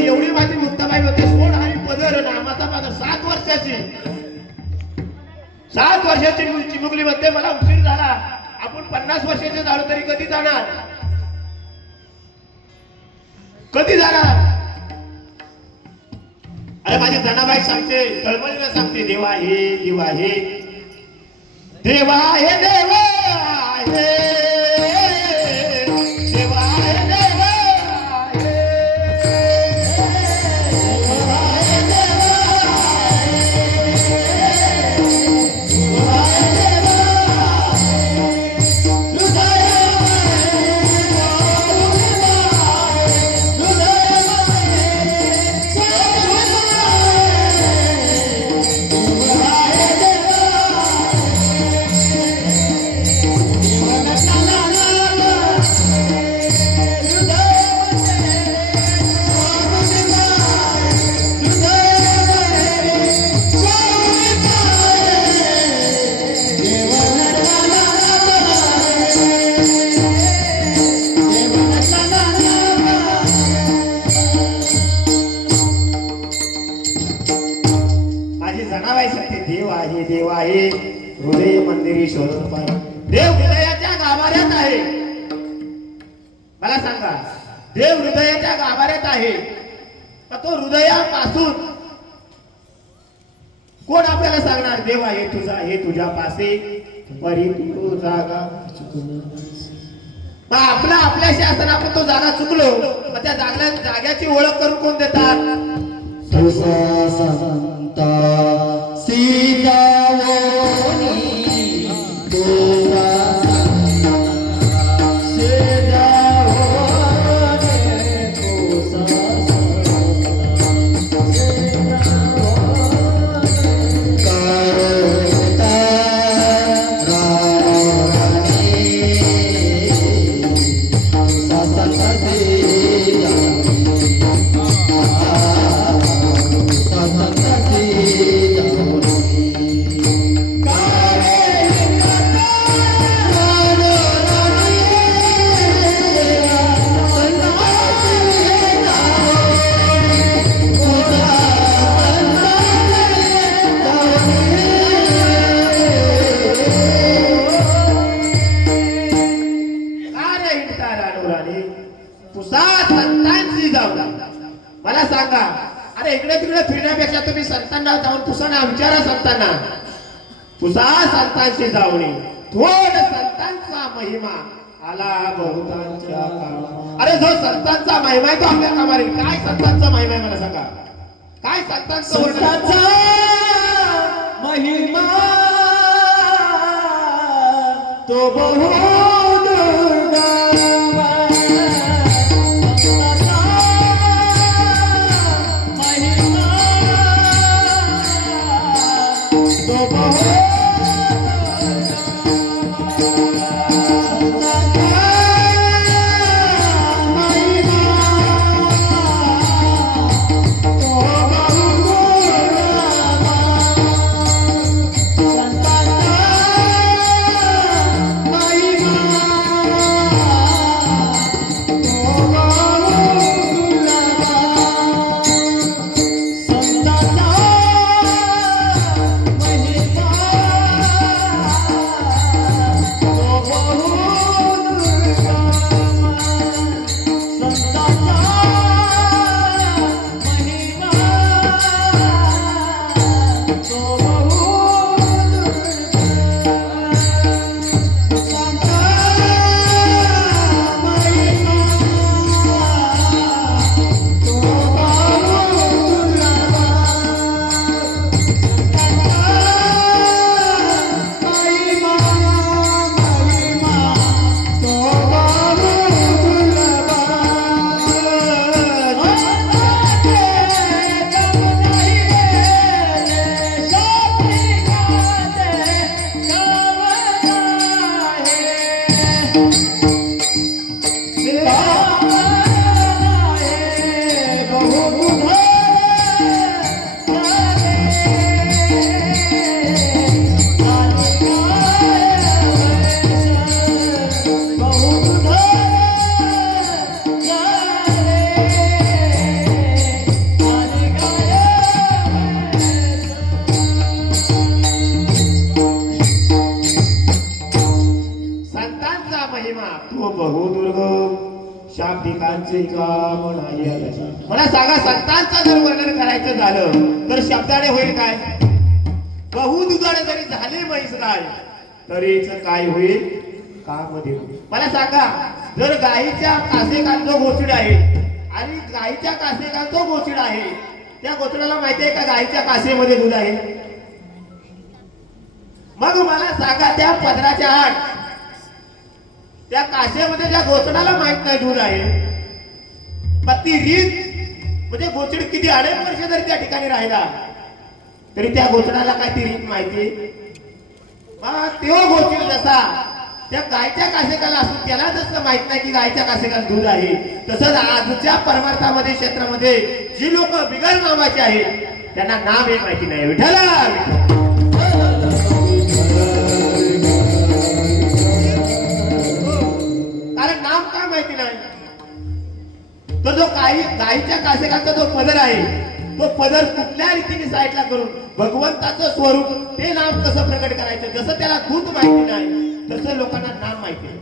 एवढी माझी मुक्ताबाई होते. सोड आणि पदर नामाचा माझा 7 वर्षाची 7 वर्षाची चिमुकली म्हणते मला उशीर झाला. आपण 50 वर्षाचे झालो तरी कधी जाणार? कधी जाणार? अरे माझी जनाबाई सांगते, तळमळीने सांगते, देवा हे देवा हे देवा हे देवा हे देव आहे. हृदय मंदिरी शोधत देव हृदयाच्या गाभाऱ्यात आहे. मला सांगा, देव हृदयाच्या गाभाऱ्यात आहे. तो हृदयापासून कोण आपल्याला सांगणार देव आहे तुझा हे तुझ्या पासे परी तू जागा आपला आपल्याशी असताना आपण तो जागा चुकलो. त्या जाग्याची ओळख करून कोण देतात? मला सांगा, अरे इकडे तिकडे फिरण्यापेक्षा तुम्ही संतांना जाऊन पुसाना विचारा. संतांना पुसा संतांची जावणी थोड संतांचा महिमा आला बहुतांच्या काळात. अरे जो संतांचा महिमा आहे तो आपल्या कामाला. काय संतांचा महिमा आहे मला सांगा? काय संतांचा महिमा? तो बहु महिमा तो बहुदुर्गम शाब्दिकांचे काम नाही आले. मला सांगा संतांचं जर वर्णन करायचं झालं तर शब्दाने होईल काय? बहुदुधाने जरी झाले म्हैस गाय तरीच काय होईल? काम होईल. मला सांगा जर गाईच्या कासेकाल जो गोचिड आहे आणि गाईच्या कासेकाल जो गोचिड आहे त्या गोचडाला माहिती आहे का गाईच्या कासेमध्ये दूध आहे? मग मला सांगा त्या पदराच्या आड त्या कासेमध्ये त्या गोचडाला माहित नाही दूध आहे, पण ती रीत म्हणजे गोचड किती 2.5 वर्ष जरी त्या ठिकाणी राहिला तरी त्या गोचडाला काय ती रीत माहिती? मग तो गोचड जसा त्या गायच्या कासेकाला असून त्याला जसं माहित नाही की गायच्या कासेकाला दूध आहे, तसंच आजच्या परमार्थामध्ये क्षेत्रामध्ये जी लोक बिगर नामाचे आहेत त्यांना नाम हे माहिती नाही. विठ्ठला कारण नाम का माहिती नाही? तो जो गायीच्या कासेकाचा जो पदर आहे तो पदर कुठल्या रीतीने साईडला करून भगवंताचं स्वरूप ते नाम कसं प्रकट करायचं, जसं त्याला दूध माहिती नाही तसं लोकांना नाम माहिती आहे.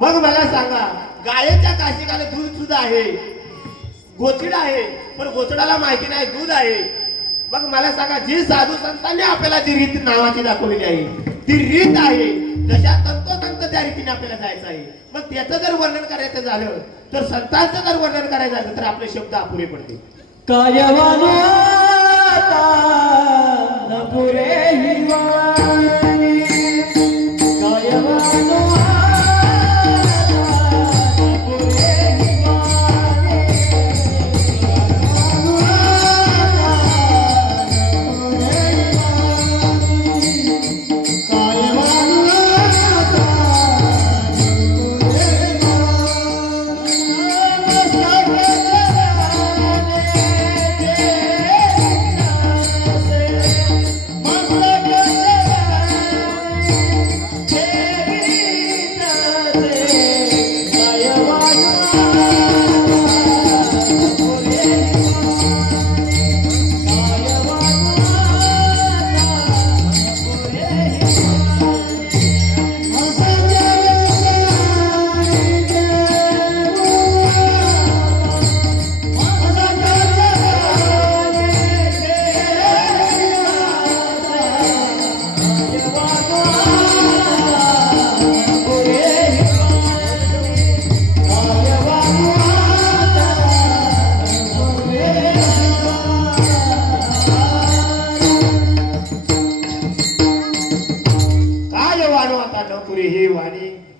मग मला सांगा गायीच्या कासेकाला दूध सुद्धा आहे, गोचिड आहे, पण गोचडाला माहिती नाही दूध आहे. मग मला सांगा जी साधू संतांनी आपल्याला जी रीत नावाची दाखवलेली आहे ती रीत आहे, जशा तंतोतंत त्या रीतीने आपल्याला जायचं आहे. मग त्याचं जर वर्णन करायचं झालं तर संतांचं जर वर्णन करायचं झालं तर आपले शब्द अपुरे पडते. कायवानो आता पुरे हिवानी कायवानो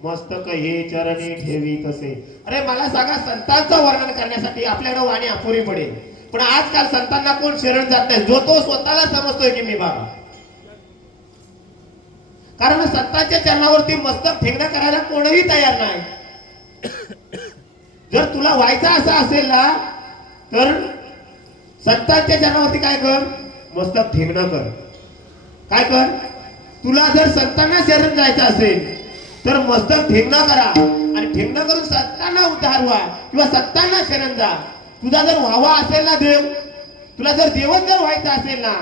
मस्तक हे चरणी ठेवी तसे. अरे मला सांगा संतांचं वर्णन करण्यासाठी आपल्याकडे वाणी अपुरी पडेल, पण आजकाल संतांना कोण शरण जात नाही, जो तो स्वतःला समजतोय की मी बाबा. कारण संतांच्या चरणावरती मस्तक ठेवणं करायला कोणीही तयार नाही. जर तुला व्हायचं असं असेल ना तर संतांच्या चरणावरती काय कर, मस्तक ठेवणं कर. काय कर, तुला जर संतांना शरण जायचं असेल तर मस्तक ठेवणं करा आणि ठेवणं करून संतांना उद्धार व्हा किंवा संतांना शरण जा. तुझा जर व्हावा असेल ना देव, तुला जर देवच जर व्हायचं असेल ना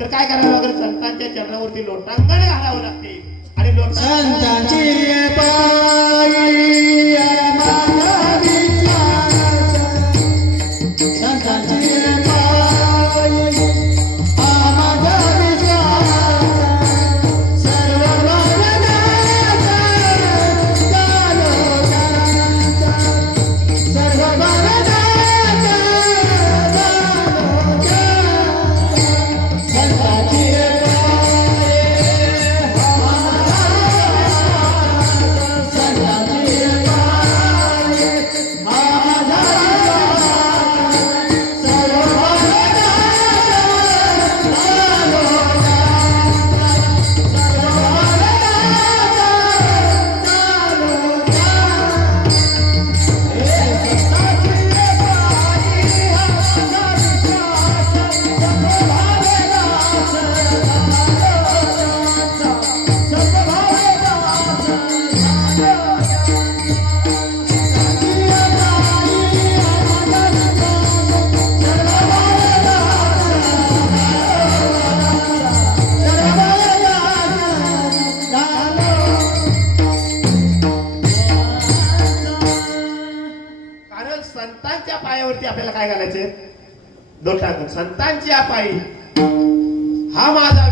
तर काय करावं लागेल, संतांच्या चरणावरती लोटांगण घालावं लागते. आणि संतांची पायी पायावरती आपल्याला काय घालायचे? दोन टांगण. संतांच्या पायी हा माझा